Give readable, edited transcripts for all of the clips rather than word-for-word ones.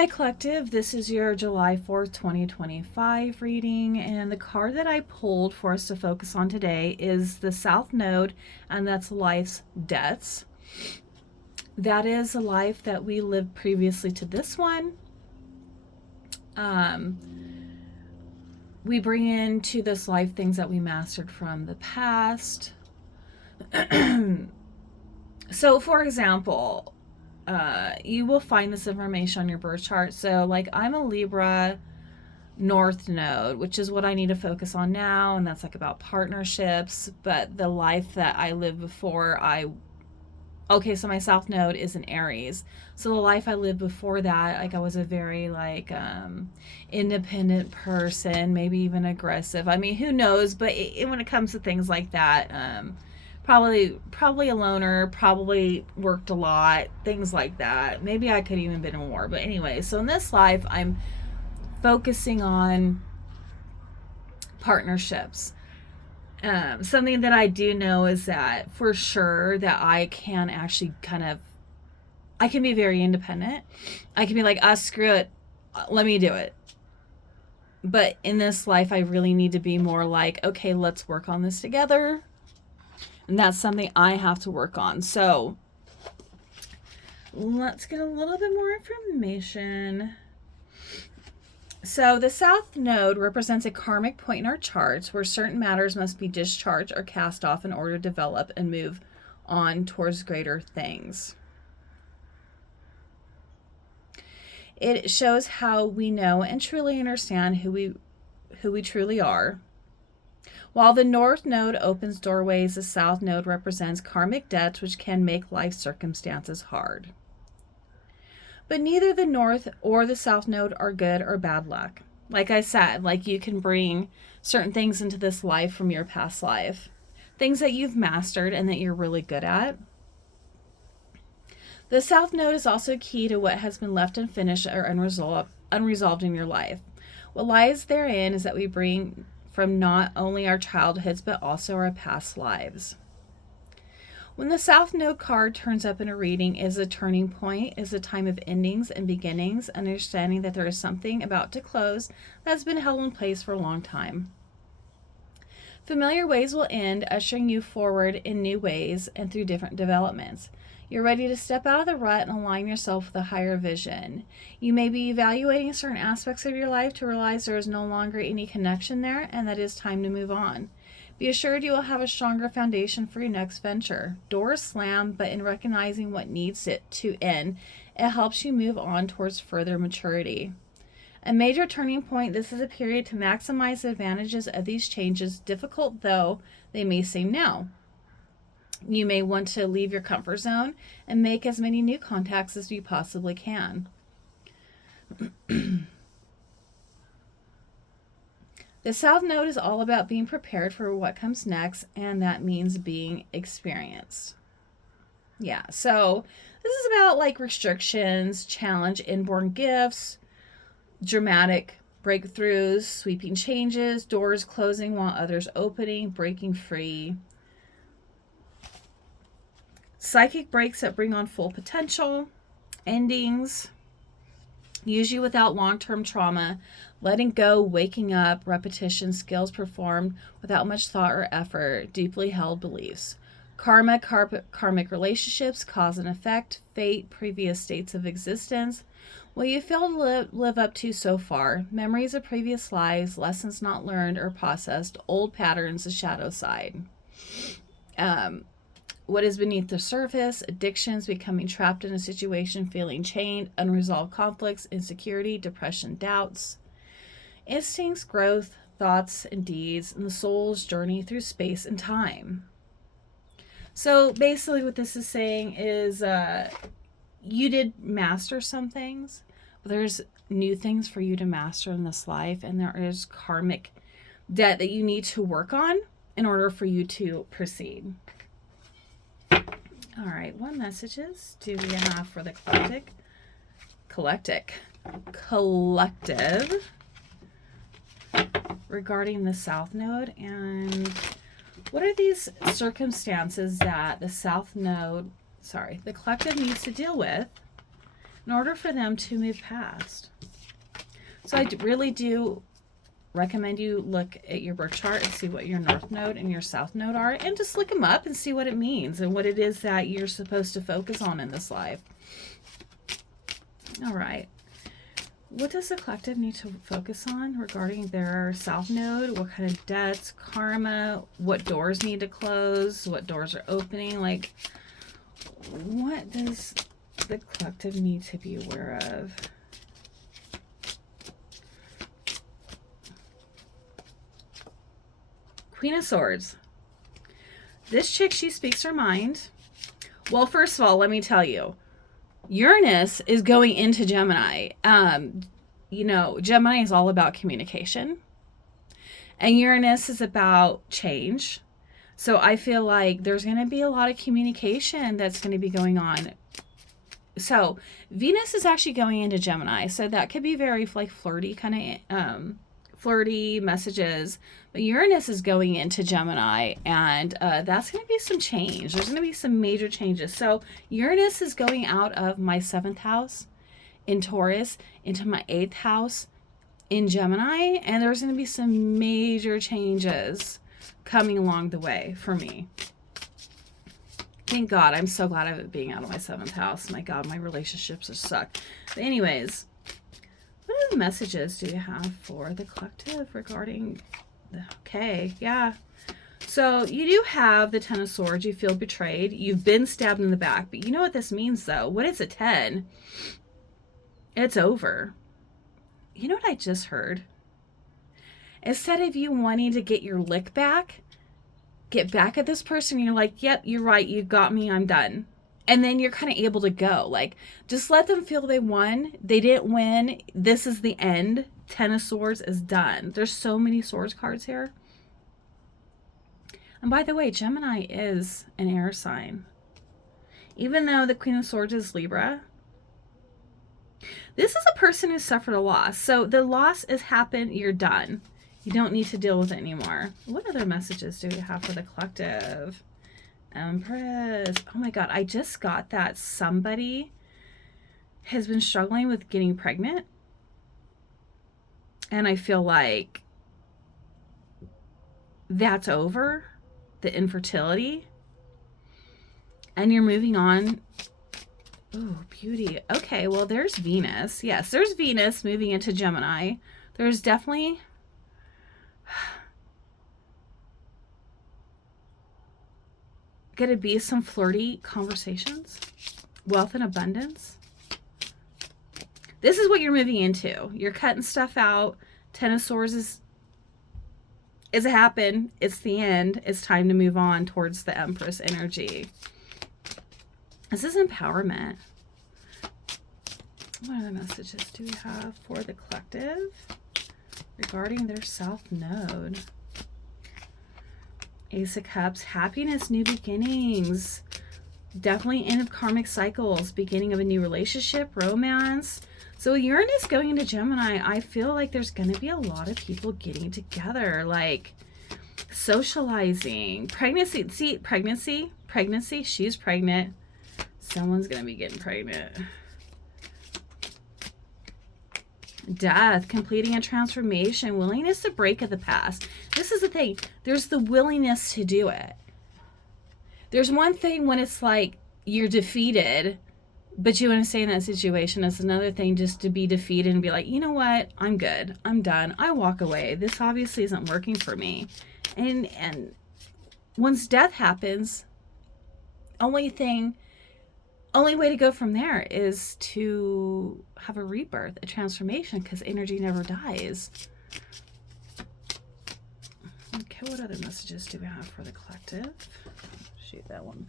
Hi Collective, this is your July 4th, 2025 reading, and the card that I pulled for us to focus on today is the South Node, and that's life's debts. That is a life that we lived previously to this one. We bring into this life things that we mastered from the past. So, for example, you will find this information on your birth chart. So, like, I'm a Libra North Node, which is what I need to focus on now, and that's like about partnerships. But the life that I lived before, so my South Node is in Aries. So the life I lived before that, like, I was a very independent person, maybe even aggressive. I mean, who knows? But when it comes to things like that, probably a loner, probably worked a lot, things like that. Maybe I could even been in war. But anyway, so in this life, I'm focusing on partnerships. Something that I do know is that for sure that I can actually I can be very independent. I can be like, screw it, let me do it. But in this life, I really need to be more like, okay, let's work on this together. And that's something I have to work on. So let's get a little bit more information. So the South Node represents a karmic point in our charts where certain matters must be discharged or cast off in order to develop and move on towards greater things. It shows how we know and truly understand who we truly are. While the North Node opens doorways, the South Node represents karmic debts which can make life circumstances hard. But neither the North or the South Node are good or bad luck. Like I said, like, you can bring certain things into this life from your past life. Things that you've mastered and that you're really good at. The South Node is also key to what has been left unfinished or unresolved in your life. What lies therein is that we bring from not only our childhoods but also our past lives. When the South Node card turns up in a reading, is a turning point, is a time of endings and beginnings, understanding that there is something about to close that's been held in place for a long time. Familiar ways will end, ushering you forward in new ways and through different developments. You're ready to step out of the rut and align yourself with a higher vision. You may be evaluating certain aspects of your life to realize there is no longer any connection there and that it is time to move on. Be assured you will have a stronger foundation for your next venture. Doors slam, but in recognizing what needs it to end, it helps you move on towards further maturity. A major turning point, this is a period to maximize the advantages of these changes, difficult though they may seem now. You may want to leave your comfort zone and make as many new contacts as you possibly can. The South Node is all about being prepared for what comes next, and that means being experienced. Yeah, so this is about like restrictions, challenge, inborn gifts, dramatic breakthroughs, sweeping changes, doors closing while others opening, breaking free. Psychic breaks that bring on full potential, endings, usually without long-term trauma, letting go, waking up, repetition, skills performed without much thought or effort, deeply held beliefs. Karmic relationships, cause and effect, fate, previous states of existence, what you failed to live up to so far, memories of previous lives, lessons not learned or processed, old patterns, the shadow side. What is beneath the surface, addictions, becoming trapped in a situation, feeling chained, unresolved conflicts, insecurity, depression, doubts, instincts, growth, thoughts, and deeds, and the soul's journey through space and time. So basically what this is saying is you did master some things, but there's new things for you to master in this life, and there is karmic debt that you need to work on in order for you to proceed. All right, what messages do we have for the collective regarding the South Node, and what are these circumstances that the collective needs to deal with? in order for them to move past. So I really do recommend you look at your birth chart and see what your north node and your south node are, and just look them up and see what it means and what it is that you're supposed to focus on in this life. All right. What does the collective need to focus on regarding their south node? What kind of debts, karma, what doors need to close, what doors are opening? Like, what does the collective need to be aware of? Queen of Swords. This chick, she speaks her mind. Well, first of all, let me tell you, Uranus is going into Gemini. You know, Gemini is all about communication, and Uranus is about change. So I feel like there's going to be a lot of communication that's going to be going on. So Venus is actually going into Gemini, so that could be very like flirty kind of flirty messages. But Uranus is going into Gemini, and that's going to be some change. There's going to be some major changes. So Uranus is going out of my 7th house in Taurus into my 8th house in Gemini, and there's going to be some major changes coming along the way for me. Thank God. I'm so glad of it being out of my 7th house. My God, my relationships are suck. But anyways, what other messages do you have for the collective regarding the, okay, yeah. So you do have the 10 of Swords. You feel betrayed. You've been stabbed in the back. But you know what this means, though? What is a 10? It's over. You know what I just heard? Instead of you wanting to get your lick back, get back at this person, you're like, yep, you're right. You got me. I'm done. And then you're kind of able to go. Like, just let them feel they won. They didn't win. This is the end. 10 of Swords is done. There's so many Swords cards here. And by the way, Gemini is an air sign. Even though the Queen of Swords is Libra, this is a person who suffered a loss. So the loss has happened. You're done. You don't need to deal with it anymore. What other messages do we have for the collective? Empress. Oh my God, I just got that somebody has been struggling with getting pregnant. And I feel like that's over, the infertility. And you're moving on. Oh, beauty. Okay, well, there's Venus. Yes, there's Venus moving into Gemini. There's definitely going to be some flirty conversations. Wealth and abundance. This is what you're moving into. You're cutting stuff out. 10 of Swords is a happen. It's the end. It's time to move on towards the Empress energy. This is empowerment. What other messages do we have for the collective regarding their South Node? Ace of Cups, happiness, new beginnings. Definitely end of karmic cycles, beginning of a new relationship, romance. So Uranus going into Gemini, I feel like there's going to be a lot of people getting together, like socializing, pregnancy. See, pregnancy, she's pregnant. Someone's going to be getting pregnant. Death, completing a transformation, willingness to break at the past. This is the thing. There's the willingness to do it. There's one thing when it's like you're defeated, but you want to stay in that situation. It's another thing just to be defeated and be like, you know what? I'm good. I'm done. I walk away. This obviously isn't working for me. And once death happens, only way to go from there is to have a rebirth, a transformation, because energy never dies. Okay, what other messages do we have for the collective? Shoot, that one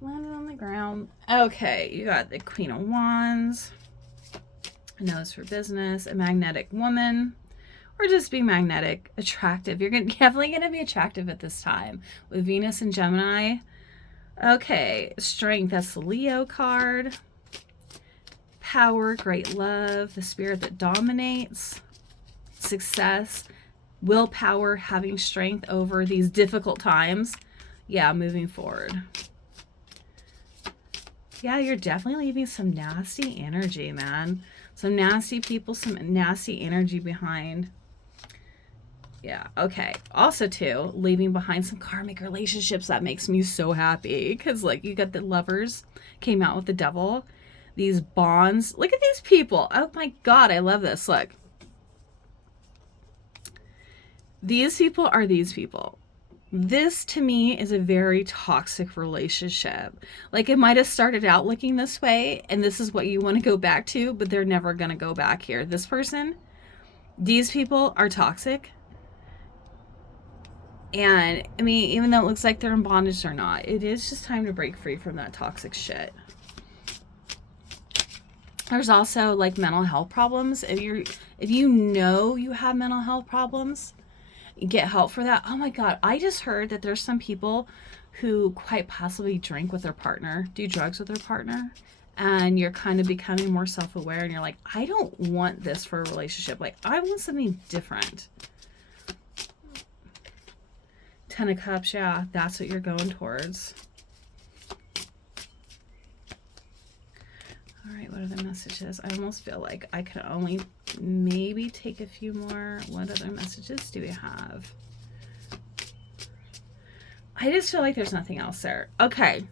landed on the ground. Okay, you got the Queen of Wands, a nose for business, a magnetic woman, or just being magnetic, attractive. You're definitely going to be attractive at this time with Venus and Gemini. Okay, strength, that's the Leo card. Power, great love, the spirit that dominates. Success, willpower, having strength over these difficult times. Yeah, moving forward. Yeah, you're definitely leaving some nasty energy, man. Some nasty people, some nasty energy behind. Yeah, okay. Also, too, leaving behind some karmic relationships. That makes me so happy. Because, like, you got the lovers came out with the devil. These bonds. Look at these people. Oh, my God. I love this. Look. These people are these people. This, to me, is a very toxic relationship. Like, it might have started out looking this way, and this is what you want to go back to, but they're never going to go back here. This person, these people are toxic. And, I mean, even though it looks like they're in bondage or not, it is just time to break free from that toxic shit. There's also, like, mental health problems. If you know you have mental health problems, get help for that. Oh my God, I just heard that there's some people who quite possibly drink with their partner, do drugs with their partner, and you're kind of becoming more self-aware, and you're like, I don't want this for a relationship. Like, I want something different. 10 of Cups, yeah, that's what you're going towards. All right, what are the messages? I almost feel like I could only maybe take a few more. What other messages do we have? I just feel like there's nothing else there. Okay.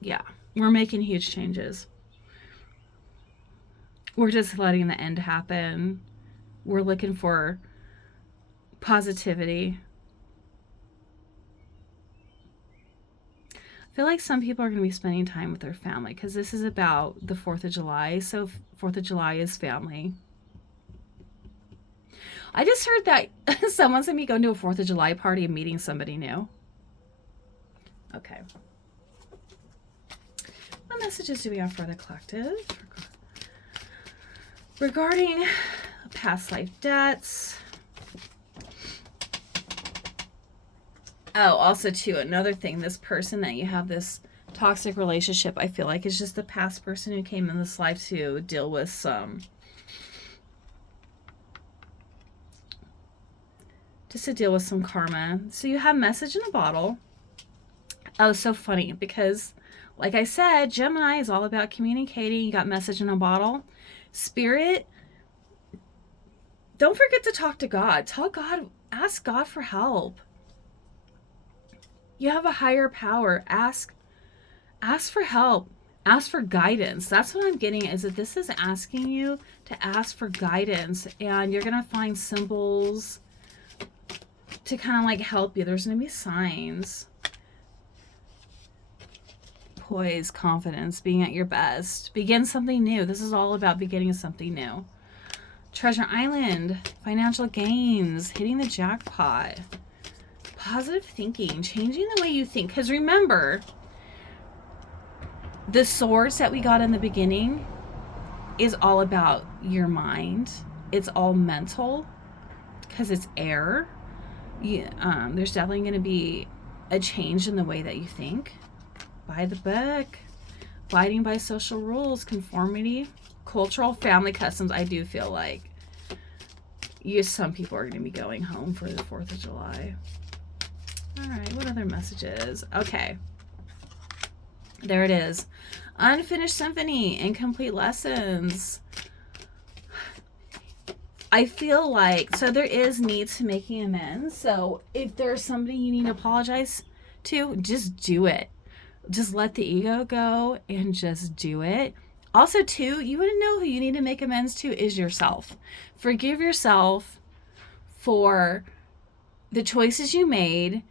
Yeah, we're making huge changes. We're just letting the end happen. We're looking for positivity. I feel like some people are going to be spending time with their family because this is about the 4th of July. So 4th of July is family. I just heard that someone's going to be going to a 4th of July party and meeting somebody new. Okay. What messages do we have for the collective? Regarding past life debts. Oh, also, too, another thing, this person that you have this toxic relationship, I feel like is just the past person who came in this life to deal with some, karma. So you have message in a bottle. Oh, so funny, because like I said, Gemini is all about communicating. You got message in a bottle. Spirit, don't forget to talk to God. Tell God, ask God for help. You have a higher power. Ask for help. Ask for guidance. That's what I'm getting, is that this is asking you to ask for guidance, and you're going to find symbols to kind of like help you. There's going to be signs. Poise, confidence, being at your best. Begin something new. This is all about beginning something new. Treasure Island, financial gains, hitting the jackpot. Positive thinking, changing the way you think. Because remember, the swords that we got in the beginning is all about your mind. It's all mental because it's air. There's definitely going to be a change in the way that you think. By the book. Abiding by social rules, conformity, cultural, family customs. I do feel like some people are going to be going home for the 4th of July. All right, what other messages? Okay. There it is. Unfinished symphony, incomplete lessons. I feel like, so there is need to making amends. So if there's somebody you need to apologize to, just do it. Just let the ego go and just do it. Also, too, you want to know who you need to make amends to is yourself. Forgive yourself for the choices you made.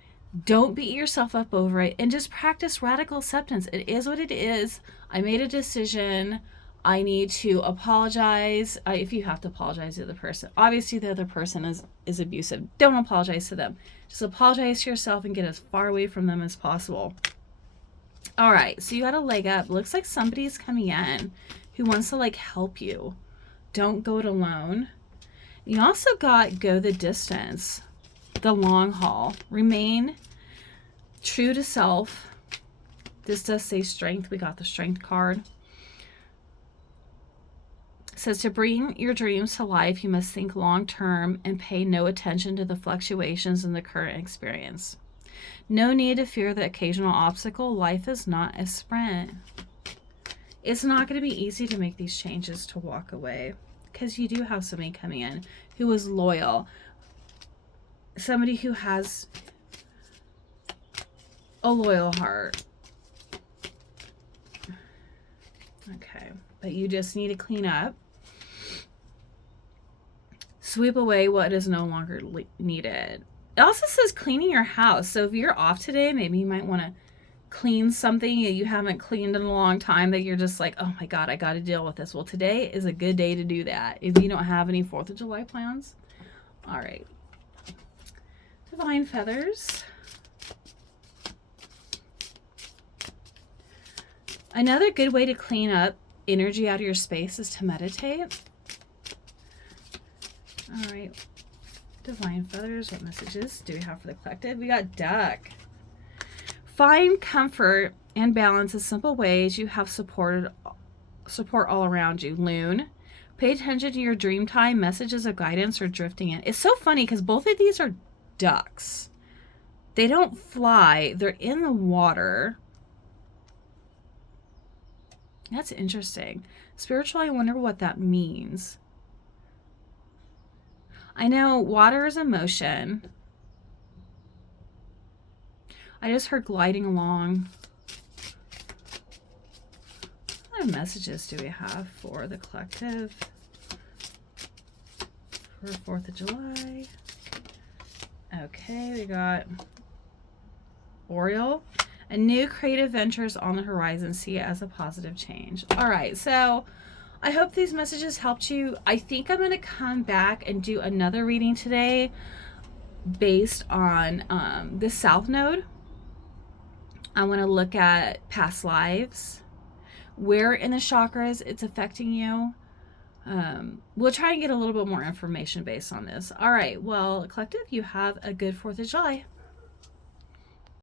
Don't beat yourself up over it, and just practice radical acceptance. It is what it is. I made a decision. I need to apologize. If you have to apologize to the other person. Obviously, the other person is abusive. Don't apologize to them. Just apologize to yourself and get as far away from them as possible. All right, so you got a leg up. Looks like somebody's coming in who wants to like help you. Don't go it alone. You also got go the distance, the long haul. Remain true to self. This does say strength. We got the strength card. It says to bring your dreams to life, you must think long term and pay no attention to the fluctuations in the current experience. No need to fear the occasional obstacle. Life is not a sprint. It's not going to be easy to make these changes, to walk away, because you do have somebody coming in who is loyal. Somebody who has a loyal heart. Okay, but you just need to clean up. Sweep away what is no longer needed. It also says cleaning your house. So if you're off today, maybe you might want to clean something that you haven't cleaned in a long time, that you're just like, oh my God, I got to deal with this. Well, today is a good day to do that if you don't have any 4th of July plans. All right. Divine Feathers. Another good way to clean up energy out of your space is to meditate. All right. Divine Feathers, what messages do we have for the collective? We got Duck. Find comfort and balance in simple ways. You have support all around you. Loon. Pay attention to your dream time. Messages of guidance are drifting in. It's so funny because both of these are ducks. They don't fly. They're in the water. That's interesting. Spiritual, I wonder what that means. I know water is emotion. I just heard gliding along. What kind of messages do we have for the collective for 4th of July? Okay, we got Oriole. A new creative ventures on the horizon. See it as a positive change. All right, so I hope these messages helped you. I think I'm going to come back and do another reading today based on the South Node. I want to look at past lives, where in the chakras it's affecting you. We'll try and get a little bit more information based on this. All right, well, collective, you have a good 4th of July.